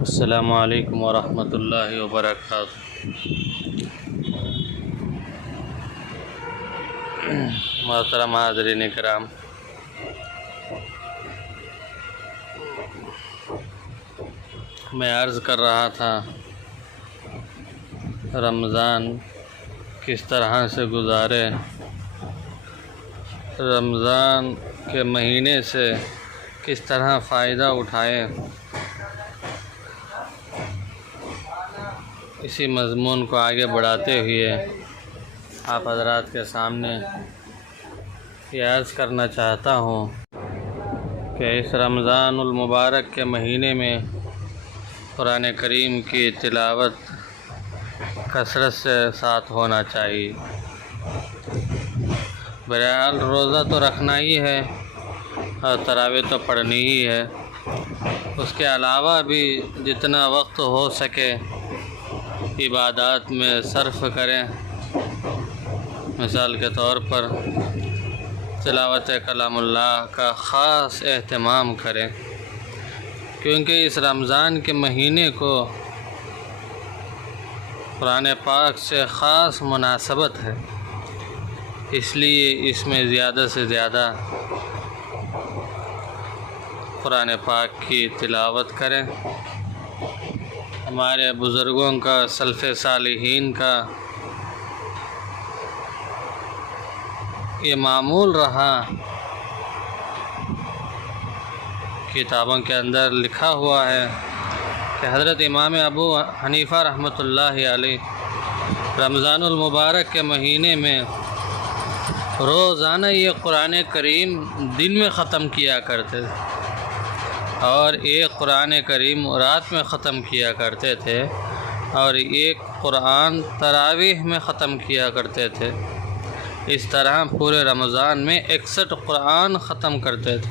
السلام علیکم ورحمۃ اللہ وبرکاتہ۔ محترم حاضرین کرام، میں عرض کر رہا تھا رمضان کس طرح سے گزارے، رمضان کے مہینے سے کس طرح فائدہ اٹھائے۔ اسی مضمون کو آگے بڑھاتے ہوئے آپ حضرات کے سامنے یہ عرض کرنا چاہتا ہوں کہ اس رمضان المبارک کے مہینے میں قرآن کریم کی تلاوت کثرت سے ساتھ ہونا چاہیے۔ بہرحال روزہ تو رکھنا ہی ہے اور تراویح تو پڑھنی ہی ہے، اس کے علاوہ بھی جتنا وقت ہو سکے عبادات میں صرف کریں۔ مثال کے طور پر تلاوت کلام اللہ کا خاص اہتمام کریں، کیونکہ اس رمضان کے مہینے کو قرآن پاک سے خاص مناسبت ہے، اس لیے اس میں زیادہ سے زیادہ قرآن پاک کی تلاوت کریں۔ ہمارے بزرگوں کا، سلف صالحین کا یہ معمول رہا، کتابوں کے اندر لکھا ہوا ہے کہ حضرت امام ابو حنیفہ رحمۃ اللہ علیہ رمضان المبارک کے مہینے میں روزانہ یہ قرآن کریم دن میں ختم کیا کرتے تھے اور ایک قرآن کریم رات میں ختم کیا کرتے تھے اور ایک قرآن تراویح میں ختم کیا کرتے تھے۔ اس طرح پورے رمضان میں 61 قرآن ختم کرتے تھے۔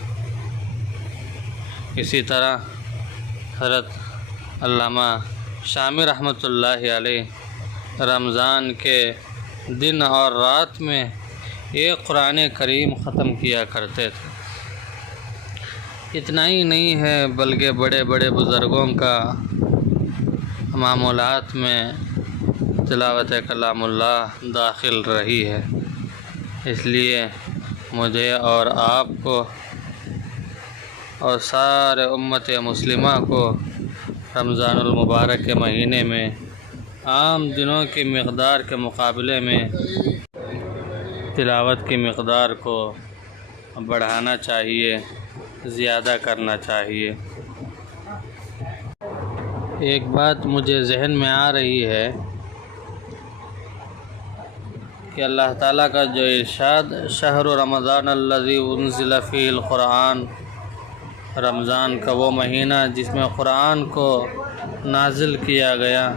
اسی طرح حضرت علامہ شامی رحمۃ اللہ علیہ رمضان کے دن اور رات میں ایک قرآن کریم ختم کیا کرتے تھے۔ اتنا ہی نہیں ہے بلکہ بڑے بڑے بزرگوں کا معمولات میں تلاوت کلام اللہ داخل رہی ہے، اس لیے مجھے اور آپ کو اور سارے امت مسلمہ کو رمضان المبارک کے مہینے میں عام دنوں کی مقدار کے مقابلے میں تلاوت کی مقدار کو بڑھانا چاہیے، زیادہ کرنا چاہیے۔ ایک بات مجھے ذہن میں آ رہی ہے کہ اللہ تعالیٰ کا جو ارشاد شہر رمضان الذی انزل فیہ القرآن، رمضان کا وہ مہینہ جس میں قرآن کو نازل کیا گیا،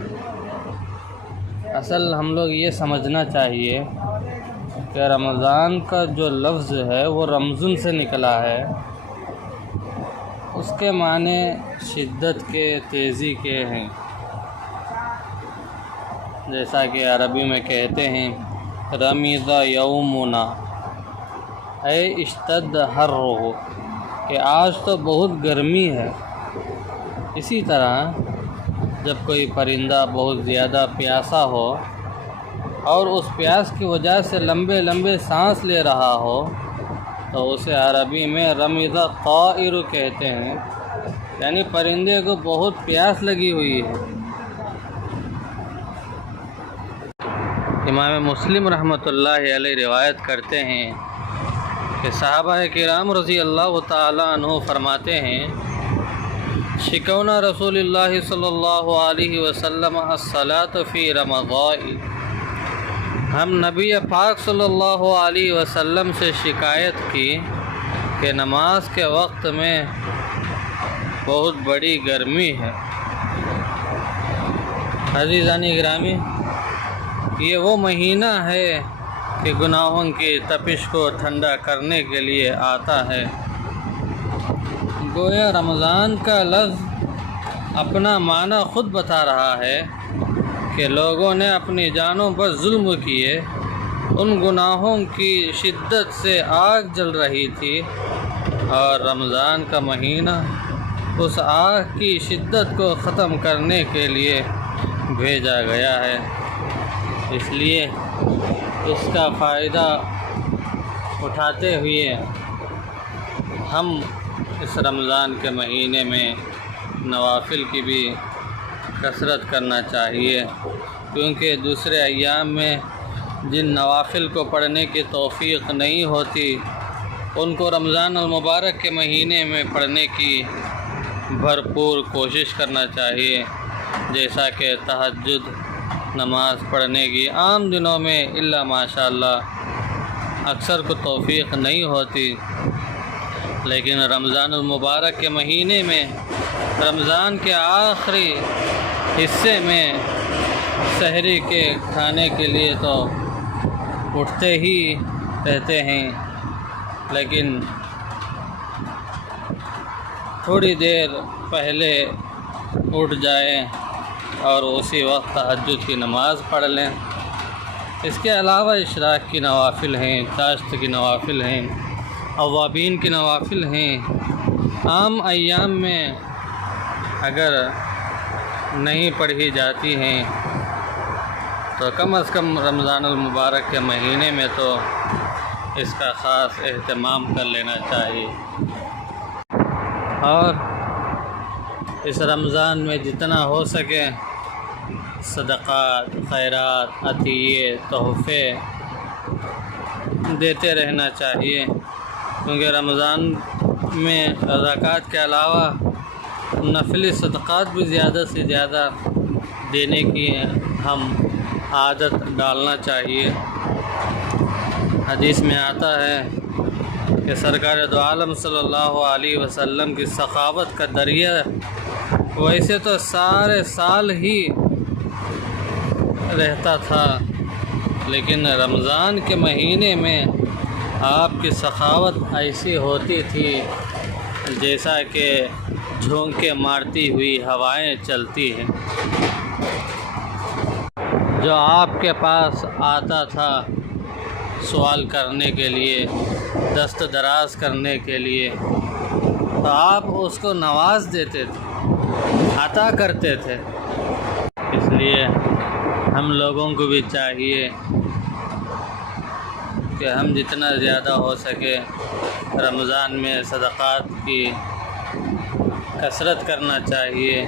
اصل ہم لوگ یہ سمجھنا چاہیے کہ رمضان کا جو لفظ ہے وہ رمضن سے نکلا ہے، اس کے معنی شدت کے، تیزی کے ہیں۔ جیسا کہ عربی میں کہتے ہیں رمض یومنا، اے اشتد حرہ، کہ آج تو بہت گرمی ہے۔ اسی طرح جب کوئی پرندہ بہت زیادہ پیاسا ہو اور اس پیاس کی وجہ سے لمبے لمبے سانس لے رہا ہو تو اسے عربی میں رمض طائر کہتے ہیں، یعنی پرندے کو بہت پیاس لگی ہوئی ہے۔ امام مسلم رحمۃ اللہ علیہ روایت کرتے ہیں کہ صحابہ کرام رضی اللہ تعالی عنہ فرماتے ہیں شکونا رسول اللہ صلی اللہ علیہ وسلم الصلاۃ فی رمضان، ہم نبی پاک صلی اللہ علیہ وسلم سے شکایت کی کہ نماز کے وقت میں بہت بڑی گرمی ہے۔ عزیزان گرامی، یہ وہ مہینہ ہے کہ گناہوں کی تپش کو ٹھنڈا کرنے کے لیے آتا ہے۔ گویا رمضان کا لفظ اپنا معنی خود بتا رہا ہے کہ لوگوں نے اپنی جانوں پر ظلم کیے، ان گناہوں کی شدت سے آگ جل رہی تھی، اور رمضان کا مہینہ اس آگ کی شدت کو ختم کرنے کے لیے بھیجا گیا ہے۔ اس لیے اس کا فائدہ اٹھاتے ہوئے ہم اس رمضان کے مہینے میں نوافل کی بھی کثرت کرنا چاہیے، کیونکہ دوسرے ایام میں جن نوافل کو پڑھنے کی توفیق نہیں ہوتی ان کو رمضان المبارک کے مہینے میں پڑھنے کی بھرپور کوشش کرنا چاہیے، جیسا کہ تہجد نماز پڑھنے کی عام دنوں میں الا ماشاء اللہ اکثر کو توفیق نہیں ہوتی، لیکن رمضان المبارک کے مہینے میں رمضان کے آخری حصے میں سحری کے کھانے کے لیے تو اٹھتے ہی رہتے ہیں، لیکن تھوڑی دیر پہلے اٹھ جائیں اور اسی وقت تہجد کی نماز پڑھ لیں۔ اس کے علاوہ اشراق کی نوافل ہیں، چاشت کی نوافل ہیں، اوابین کی نوافل ہیں۔ عام ایام میں اگر نہیں پڑھی جاتی ہیں تو کم از کم رمضان المبارک کے مہینے میں تو اس کا خاص اہتمام کر لینا چاہیے، اور اس رمضان میں جتنا ہو سکے صدقات، خیرات، عطیے، تحفے دیتے رہنا چاہیے، کیونکہ رمضان میں زکوٰۃ کے علاوہ نفلی صدقات بھی زیادہ سے زیادہ دینے کی ہم عادت ڈالنا چاہیے۔ حدیث میں آتا ہے کہ سرکار دو عالم صلی اللہ علیہ وسلم کی سخاوت کا دریا ویسے تو سارے سال ہی رہتا تھا، لیکن رمضان کے مہینے میں آپ کی سخاوت ایسی ہوتی تھی جیسا کہ جھونکے مارتی ہوئی ہوائیں چلتی ہیں۔ جو آپ کے پاس آتا تھا سوال کرنے کے لیے، دست دراز کرنے کے لیے، تو آپ اس کو نواز دیتے تھے، عطا کرتے تھے۔ اس لیے ہم لوگوں کو بھی چاہیے کہ ہم جتنا زیادہ ہو سکے رمضان میں صدقات کی کثرت کرنا چاہیے۔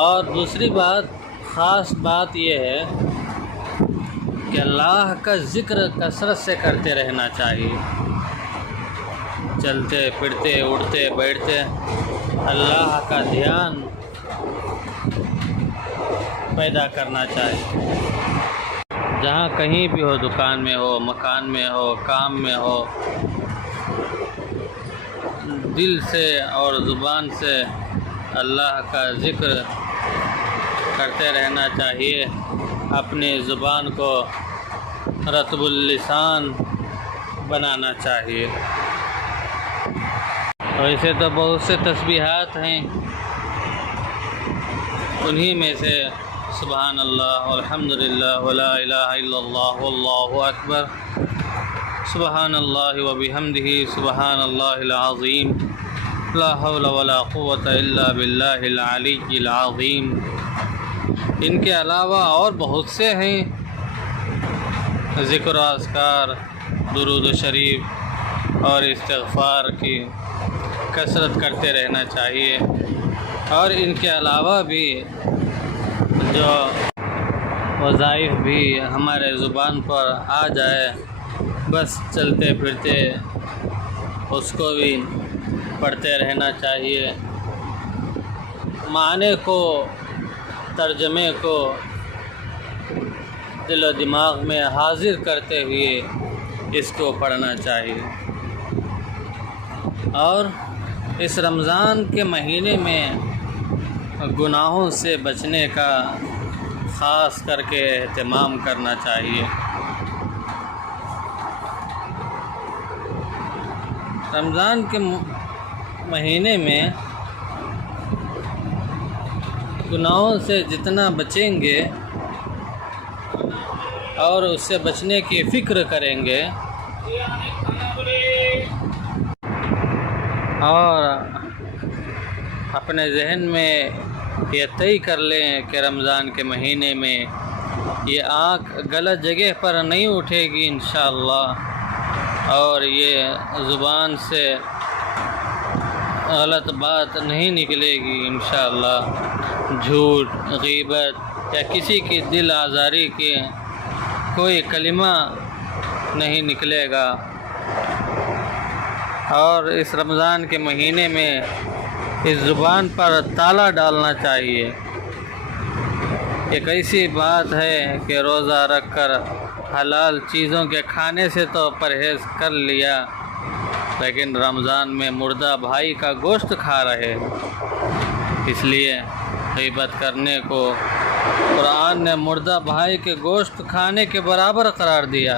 اور دوسری بات، خاص بات یہ ہے کہ اللہ کا ذکر کثرت سے کرتے رہنا چاہیے۔ چلتے پھرتے اٹھتے بیٹھتے اللہ کا دھیان پیدا کرنا چاہیے۔ جہاں کہیں بھی ہو، دکان میں ہو، مکان میں ہو، کام میں ہو، دل سے اور زبان سے اللہ کا ذکر کرتے رہنا چاہیے۔ اپنی زبان کو رطب اللسان بنانا چاہیے۔ ویسے تو بہت سے تسبیحات ہیں، انہی میں سے سبحان اللہ والحمدللہ ولا الہ الا اللہ واللہ اکبر، سبحان اللہ وبحمدہ سبحان اللہ العظیم، لا حول ولا قوة الا باللہ العلی العظیم۔ ان کے علاوہ اور بہت سے ہیں، ذکر و اذکار، درود و شریف اور استغفار کی کثرت کرتے رہنا چاہیے۔ اور ان کے علاوہ بھی جو وظائف بھی ہمارے زبان پر آ جائے، بس چلتے پھرتے اس کو بھی پڑھتے رہنا چاہیے۔ معنی کو، ترجمے کو دل و دماغ میں حاضر کرتے ہوئے اس کو پڑھنا چاہیے۔ اور اس رمضان کے مہینے میں گناہوں سے بچنے کا خاص کر کے اہتمام کرنا چاہیے۔ رمضان کے مہینے میں گناہوں سے جتنا بچیں گے اور اس سے بچنے کی فکر کریں گے اور اپنے ذہن میں یہ طے کر لیں کہ رمضان کے مہینے میں یہ آنکھ غلط جگہ پر نہیں اٹھے گی انشاءاللہ، اور یہ زبان سے غلط بات نہیں نکلے گی انشاءاللہ، جھوٹ، غیبت یا کسی کی دل آزاری کے کوئی کلمہ نہیں نکلے گا۔ اور اس رمضان کے مہینے میں اس زبان پر تالا ڈالنا چاہیے۔ ایک ایسی بات ہے کہ روزہ رکھ کر حلال چیزوں کے کھانے سے تو پرہیز کر لیا، لیکن رمضان میں مردہ بھائی کا گوشت کھا رہے، اس لیے غیبت کرنے کو قرآن نے مردہ بھائی کے گوشت کھانے کے برابر قرار دیا۔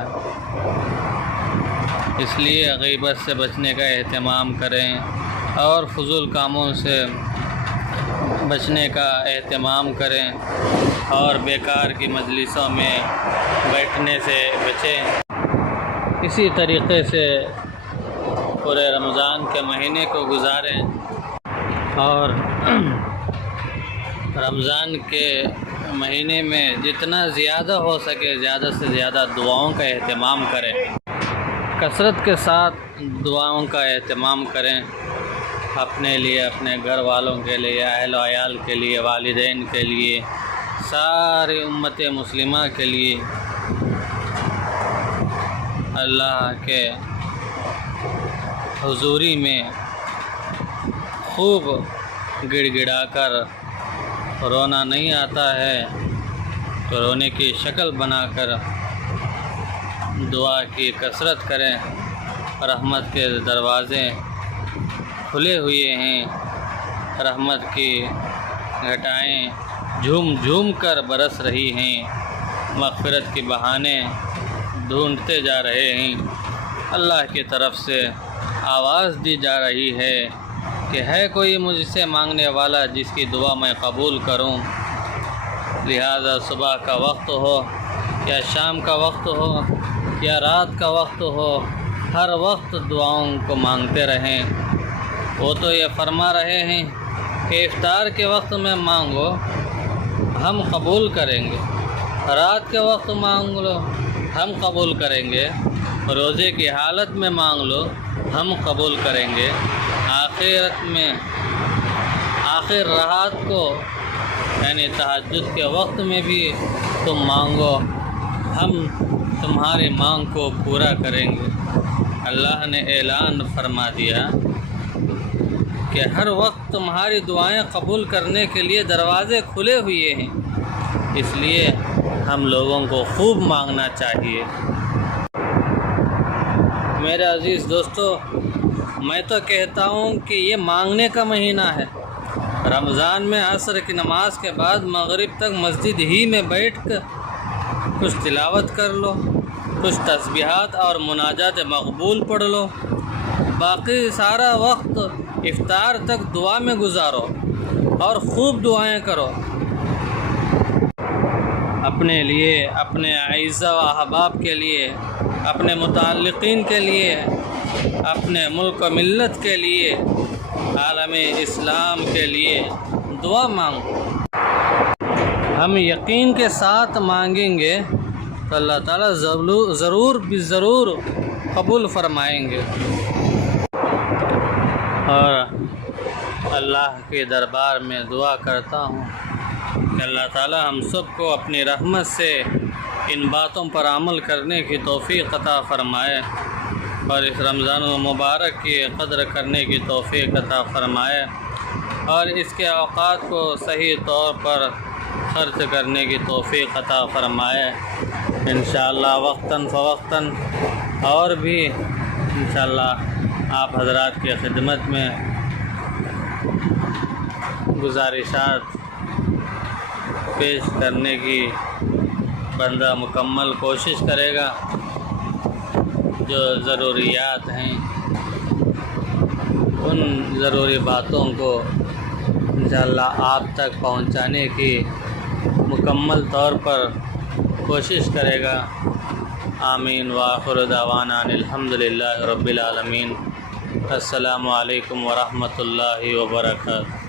اس لیے غیبت سے بچنے کا اہتمام کریں اور فضول کاموں سے بچنے کا اہتمام کریں، اور بیکار کی مجلسوں میں بیٹھنے سے بچیں۔ اسی طریقے سے پورے رمضان کے مہینے کو گزاریں، اور رمضان کے مہینے میں جتنا زیادہ ہو سکے زیادہ سے زیادہ دعاؤں کا اہتمام کریں، کثرت کے ساتھ دعاؤں کا اہتمام کریں، اپنے لیے، اپنے گھر والوں کے لیے، اہل و عیال کے لیے، والدین کے لیے، ساری امت مسلمہ کے لیے۔ اللہ کے حضوری میں خوب گڑ گڑا کر رونا نہیں آتا ہے تو رونے کی شکل بنا کر دعا کی کثرت کریں۔ رحمت کے دروازے کھلے ہوئے ہیں، رحمت کی گھٹائیں جھوم جھوم کر برس رہی ہیں، مغفرت کے بہانے ڈھونڈتے جا رہے ہیں۔ اللہ کی طرف سے آواز دی جا رہی ہے کہ ہے کوئی مجھ سے مانگنے والا جس کی دعا میں قبول کروں۔ لہذا صبح کا وقت ہو یا شام کا وقت ہو یا رات کا وقت ہو، ہر وقت دعاؤں کو مانگتے رہیں۔ وہ تو یہ فرما رہے ہیں کہ افطار کے وقت میں مانگو ہم قبول کریں گے، رات کے وقت مانگ لو ہم قبول کریں گے، روزے کی حالت میں مانگ لو ہم قبول کریں گے، آخرت میں آخر رات کو یعنی تہجد کے وقت میں بھی تم مانگو ہم تمہاری مانگ کو پورا کریں گے۔ اللہ نے اعلان فرما دیا کہ ہر وقت تمہاری دعائیں قبول کرنے کے لیے دروازے کھلے ہوئے ہیں، اس لیے ہم لوگوں کو خوب مانگنا چاہیے۔ میرے عزیز دوستو، میں تو کہتا ہوں کہ یہ مانگنے کا مہینہ ہے۔ رمضان میں عصر کی نماز کے بعد مغرب تک مسجد ہی میں بیٹھ کر کچھ تلاوت کر لو، کچھ تسبیحات اور مناجات مقبول پڑھ لو، باقی سارا وقت افطار تک دعا میں گزارو اور خوب دعائیں کرو، اپنے لیے، اپنے اعزاء و احباب کے لیے، اپنے متعلقین کے لیے، اپنے ملک و ملت کے لیے، عالم اسلام کے لیے دعا مانگو۔ ہم یقین کے ساتھ مانگیں گے تو اللہ تعالیٰ ضرور قبول فرمائیں گے، اور اللہ کے دربار میں دعا کرتا ہوں کہ اللہ تعالیٰ ہم سب کو اپنی رحمت سے ان باتوں پر عمل کرنے کی توفیق عطا فرمائے، اور اس رمضان المبارک کی قدر کرنے کی توفیق عطا فرمائے، اور اس کے اوقات کو صحیح طور پر خرچ کرنے کی توفیق عطا فرمائے۔ انشاءاللہ وقتاً فوقتاً اور بھی انشاءاللہ آپ حضرات کی خدمت میں گزارشات پیش کرنے کی بندہ مکمل کوشش کرے گا۔ جو ضروریات ہیں ان ضروری باتوں کو انشاءاللہ آپ تک پہنچانے کی مکمل طور پر کوشش کرے گا۔ آمین وآخر دعوانا الحمدللہ رب العالمین۔ السلام علیکم ورحمۃ اللہ وبرکاتہ۔